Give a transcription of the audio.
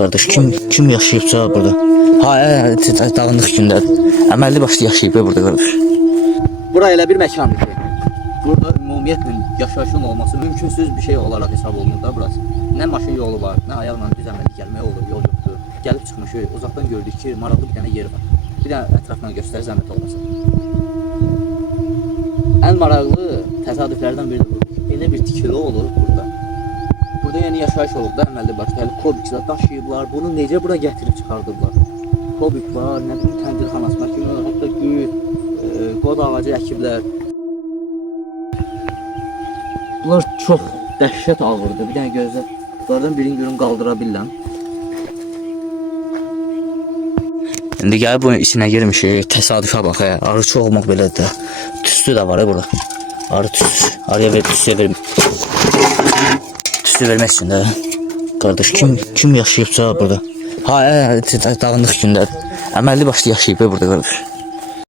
Qardaş, kim yaşayıbsa burada? Ha, dağınıq gündədir. Əməlli başlı yaşayıb burada qardaş. Bura elə bir məkandır ki, burada ümumiyyətlə yaşayışın olması mümkünsüz bir şey olaraq hesab olunur da burası. Nə maşın yolu var, nə ayaqla düz əməlli gəlmək olur, yol yoxdur. Gəlib çıxmışıq, uzaqdan gördük ki, maraqlı bir dənə yer var. Bir dənə ətrafdan göstərir, zəhmət olmasın. Ən maraqlı təsadüflərdən biri bu. Elə bir tikili olur burada. Burada yəni yaşayış olub da əməlli başlı. Hələ kobiklər daşıyıblar, bunu necə bura gətirib çıxardıblar? Kobik var, nə bilim təndirxanasına kimi, hətta gül, qod ağacı əkiblər. Bunlar çox dəhşət ağırdır. Bir dənə gözlə. Bunlardan birini görün qaldıra bilirəm. İndi gəlib bunun içinə girmişik. Təsadüfə bax, arıçı olmaq belədir də. Tüstü də var burada. Arı tüstü. Arıya ver, tüstü ver. Tüstü vermək üçün də. Qardaş, kim yaşayıbsa burada? Ha, dağınıq gündədir. Əməlli başlı yaşayıb burada qardaş.